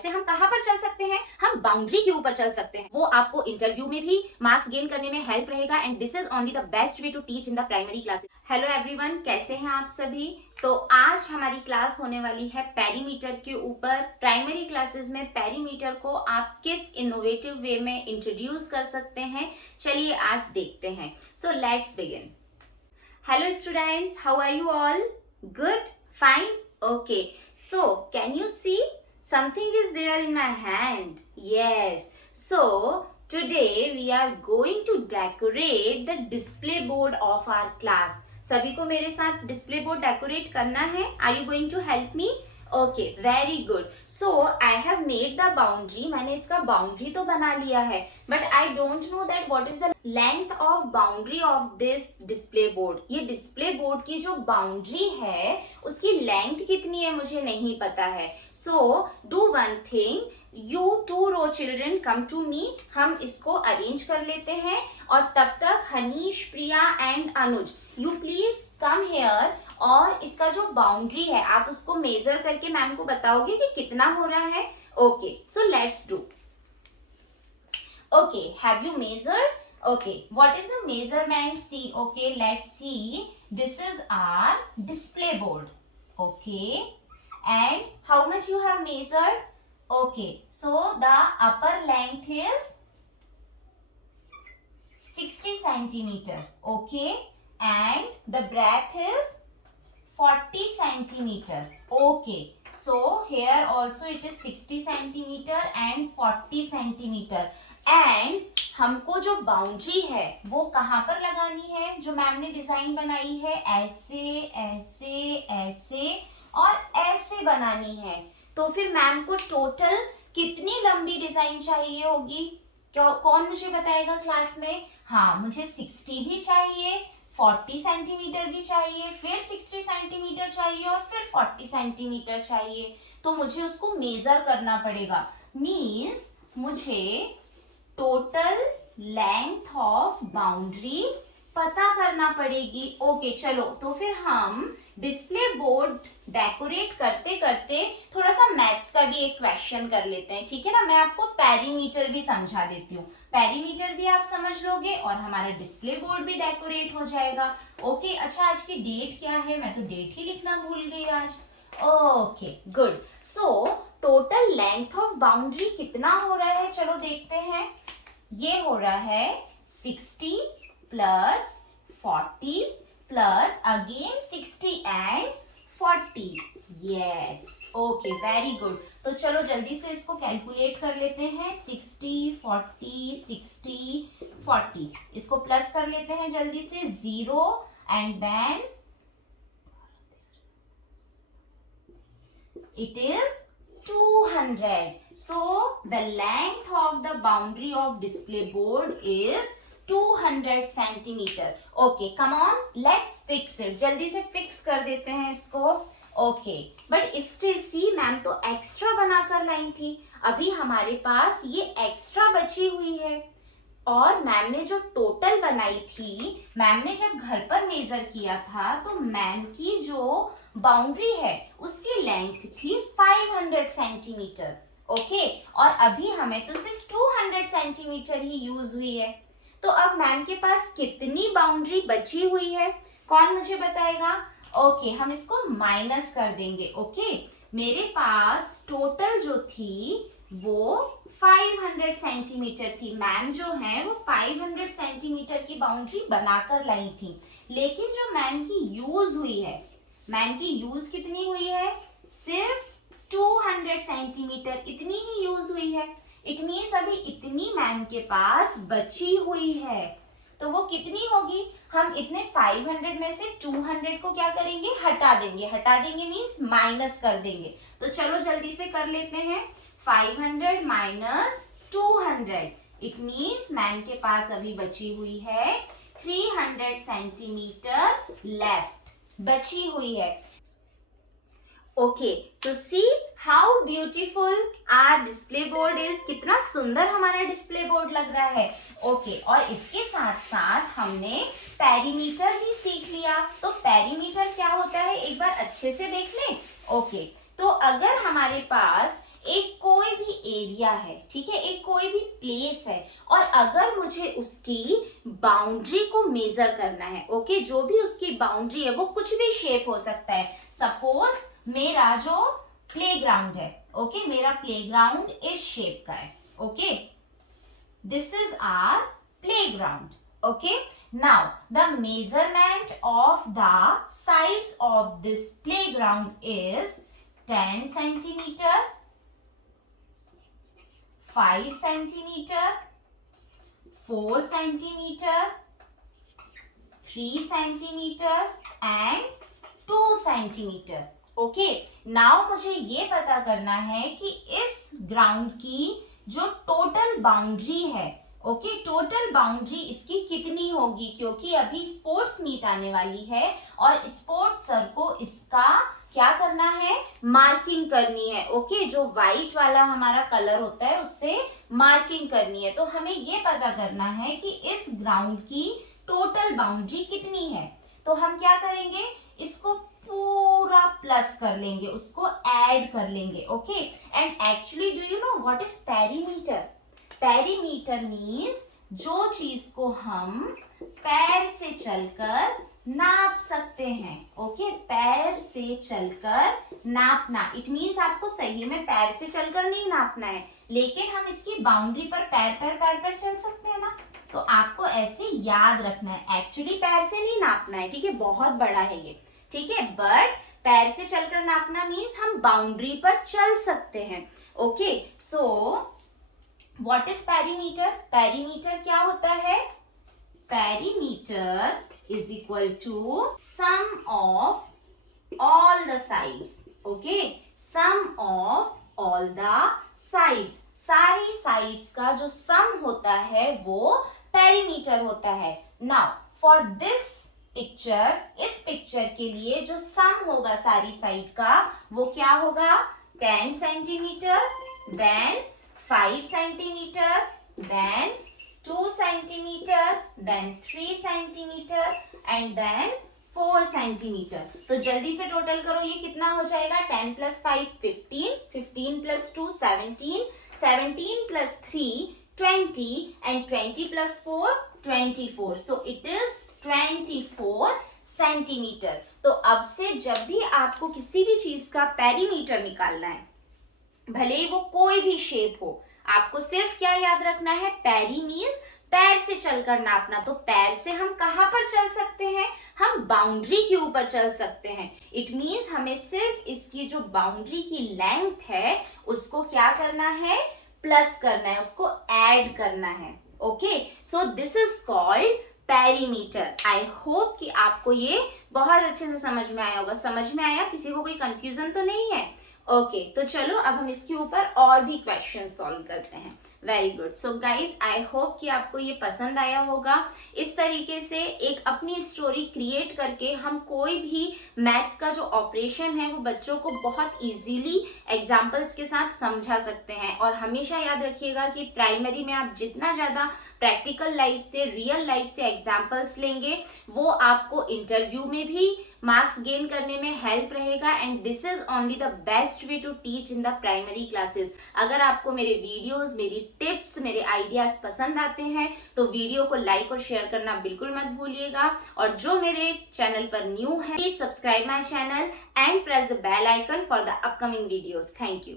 ऐसे हम कहाँ पर चल सकते हैं, हम बाउंड्री के ऊपर चल सकते हैं। वो आपको इंटरव्यू में भी मार्क्स गेन करने में हेल्प रहेगा and this is only the best way to teach in the primary classes. Hello everyone, कैसे हैं आप सभी। तो आज हमारी क्लास होने वाली है पेरीमीटर के ऊपर। प्राइमरी क्लासेस में पेरीमीटर को आप किस इनोवेटिव वे में इंट्रोड्यूस कर सकते हैं, चलिए आज देखते हैं। So let's begin. Hello students, how are you all? Good, fine, okay. So can you see something is there in my hand? Yes. So today we are going to decorate the display board of our class. सभी को मेरे साथ display board decorate करना है। Are you going to help me? Okay, very good. So I have made the boundary. मैंने इसका boundary तो बना लिया है, but I don't know that what is the length of boundary of this display board. ये display board की जो boundary है उसकी लेंथ कितनी है मुझे नहीं पता है। So do one thing. You two row children come to me. हम इसको अरेंज कर लेते हैं और तब तक Hanish, Priya and Anuj you please come here और इसका जो बाउंड्री है आप उसको मेजर करके मैम को बताओगे कि कितना हो रहा है। Okay, so let's do. Okay, have you measured? Okay, what is the measurement? See, okay, let's see, this is our display board. Okay, and how much you have measured? Okay, so the upper length is 60 centimeter. Okay, and the breadth is 40 centimeter. Okay, so here also it is 60 centimeter and 40 centimeter. And हमको जो boundary है वो कहाँ पर लगानी है? जो ma'am ने डिजाइन बनाई है ऐसे ऐसे ऐसे और ऐसे बनानी है। तो फिर मैम को टोटल कितनी लंबी डिजाइन चाहिए होगी? कौन मुझे बताएगा क्लास में? हाँ, मुझे 60 भी चाहिए, 40 सेंटीमीटर भी चाहिए, फिर 60 सेंटीमीटर चाहिए और फिर 40 सेंटीमीटर चाहिए। तो मुझे उसको मेजर करना पड़ेगा। मीन्स मुझे टोटल लेंथ ऑफ बाउंड्री पता करना पड़ेगी। ओके, चलो तो फिर हम डिस्प्ले बोर्ड डेकोरेट करते करते थोड़ा सा मैथ्स का भी एक क्वेश्चन कर लेते हैं, ठीक है ना। मैं आपको पेरीमीटर भी समझा देती हूँ, पेरीमीटर भी आप समझ लोगे और हमारा डिस्प्ले बोर्ड भी डेकोरेट हो जाएगा। ओके, अच्छा आज की डेट क्या है? मैं तो डेट ही लिखना भूल गई आज। Okay, good. So total length of boundary कितना हो रहा है, चलो देखते हैं। ये हो रहा है 60 plus 40 plus again 60 and 40। Yes, okay, very good. तो चलो जल्दी से इसको कैलकुलेट कर लेते हैं। 60 40 60 40, इसको प्लस कर लेते हैं जल्दी से। 0 and then it is 200. So the length of the boundary of display board is 200 centimeter. Okay, come on, let's fix it. जल्दी से फिक्स कर देते हैं इसको। Okay, but still see ma'am तो एक्स्ट्रा बनाकर लाई थी, अभी हमारे पास ये एक्स्ट्रा बची हुई है। और मैम ने जो टोटल बनाई थी, मैम ने जब घर पर मेजर किया था तो मैम की जो बाउंड्री है उसकी लेंथ थी 500 सेंटीमीटर। ओके, और अभी हमें तो सिर्फ 200 सेंटीमीटर ही यूज हुई है। तो अब मैम के पास कितनी बाउंड्री बची हुई है, कौन मुझे बताएगा? ओके, हम इसको माइनस कर देंगे। ओके, मेरे पास टोटल जो थी वो 500 सेंटीमीटर थी। मैम जो है वो 500 सेंटीमीटर की बाउंड्री बनाकर लाई थी, लेकिन जो मैम की यूज हुई है, मैम की यूज कितनी हुई है? सिर्फ 200 सेंटीमीटर, इतनी ही यूज हुई है। इट मीन्स अभी इतनी मैम के पास बची हुई है। तो वो कितनी होगी? हम इतने 500 में से 200 को क्या करेंगे? हटा देंगे। हटा देंगे मीन्स माइनस कर देंगे। तो चलो जल्दी से कर लेते हैं। 500 माइनस 200, इट मीन्स मैम के पास अभी बची हुई है 300 सेंटीमीटर लेफ्ट, बची हुई है। Okay, so see how beautiful our display board is. कितना सुंदर हमारा डिस्प्ले बोर्ड लग रहा है। ओके, और इसके साथ साथ हमने पेरीमीटर भी सीख लिया। तो पेरीमीटर क्या होता है एक बार अच्छे से देख लें। ओके, तो अगर हमारे पास एक कोई एरिया है, ठीक है, एक कोई भी प्लेस है और अगर मुझे उसकी बाउंड्री को मेजर करना है, ओके, जो भी उसकी बाउंड्री है वो कुछ भी शेप हो सकता है। सपोज मेरा जो प्लेग्राउंड है, ओके, मेरा प्लेग्राउंड इस शेप का है, okay, this is our playground, okay. Now the measurement of the sides of this playground is 10 centimeter, 5 centimeter, 4 centimeter, 3 centimeter and 2 centimeter. Okay. Now मुझे ये पता करना है कि इस ग्राउंड की जो टोटल बाउंड्री है, ओके, टोटल बाउंड्री इसकी कितनी होगी, क्योंकि अभी स्पोर्ट्स मीट आने वाली है और स्पोर्ट्स सर को इसका क्या करना है, मार्किंग करनी है, ओके, जो व्हाइट वाला हमारा कलर होता है उससे मार्किंग करनी है। तो हमें ये पता करना है कि इस ग्राउंड की टोटल बाउंड्री कितनी है। तो हम क्या करेंगे, इसको पूरा प्लस कर लेंगे, उसको ऐड कर लेंगे, okay. And actually do you know what is perimeter? Perimeter means जो चीज को हम पैर से चलकर नाप सकते हैं, ओके, पैर से चलकर नापना। इट मीन्स आपको सही में पैर से चलकर नहीं नापना है, लेकिन हम इसकी बाउंड्री पर पैर चल सकते हैं ना। तो आपको ऐसे याद रखना है, एक्चुअली पैर से नहीं नापना है, ठीक है, बहुत बड़ा है ये, ठीक है, बट पैर से चलकर नापना मीन्स हम बाउंड्री पर चल सकते हैं, okay. So what is perimeter? Perimeter क्या होता है? Perimeter is equal to sum of all the sides, okay, sum of all the sides, सारी साइड्स का जो सम होता है वो पेरीमीटर होता है। नाउ फॉर दिस पिक्चर, इस पिक्चर के लिए जो सम होगा सारी साइड का वो क्या होगा? 10 centimetre, then 5 centimeter, then 2 centimeter, then 3 centimeter and then 4 centimeter. तो जल्दी से टोटल करो, ये कितना हो जाएगा? 10 plus 5 15, 15 plus 2 17, 17 plus 3 20 and 20 plus 4 24. So it is 24 centimeter. तो अब से जब भी आपको किसी भी चीज का पेरीमीटर निकालना है, भले ही वो कोई भी शेप हो, आपको सिर्फ क्या याद रखना है? पेरी मीन्स पैर से चलकर नापना। तो पैर से हम कहां पर चल सकते हैं? हम बाउंड्री के ऊपर चल सकते हैं। इट मीन्स हमें सिर्फ इसकी जो बाउंड्री की लेंथ है उसको क्या करना है? प्लस करना है, उसको ऐड करना है, okay. So this is called perimeter. I hope कि आपको ये बहुत अच्छे से समझ में आया होगा। समझ में आया? किसी को कोई कंफ्यूजन तो नहीं है? ओके, तो चलो अब हम इसके ऊपर और भी क्वेश्चन सॉल्व करते हैं। Very good. So guys, I hope कि आपको ये पसंद आया होगा। इस तरीके से एक अपनी स्टोरी क्रिएट करके हम कोई भी मैथ्स का जो ऑपरेशन है वो बच्चों को बहुत इजीली एग्जाम्पल्स के साथ समझा सकते हैं। और हमेशा याद रखिएगा कि प्राइमरी में आप जितना ज़्यादा प्रैक्टिकल लाइफ से, रियल लाइफ से एग्जाम्पल्स लेंगे वो आपको इंटरव्यू में भी मार्क्स गेन करने में हेल्प रहेगा। And this is only the best way to teach in the primary classes. अगर आपको मेरे वीडियोस, मेरी टिप्स, मेरे आइडियाज पसंद आते हैं तो वीडियो को लाइक और शेयर करना बिल्कुल मत भूलिएगा। और जो मेरे चैनल पर न्यू है, please subscribe my channel and press the bell icon for the upcoming videos. Thank you.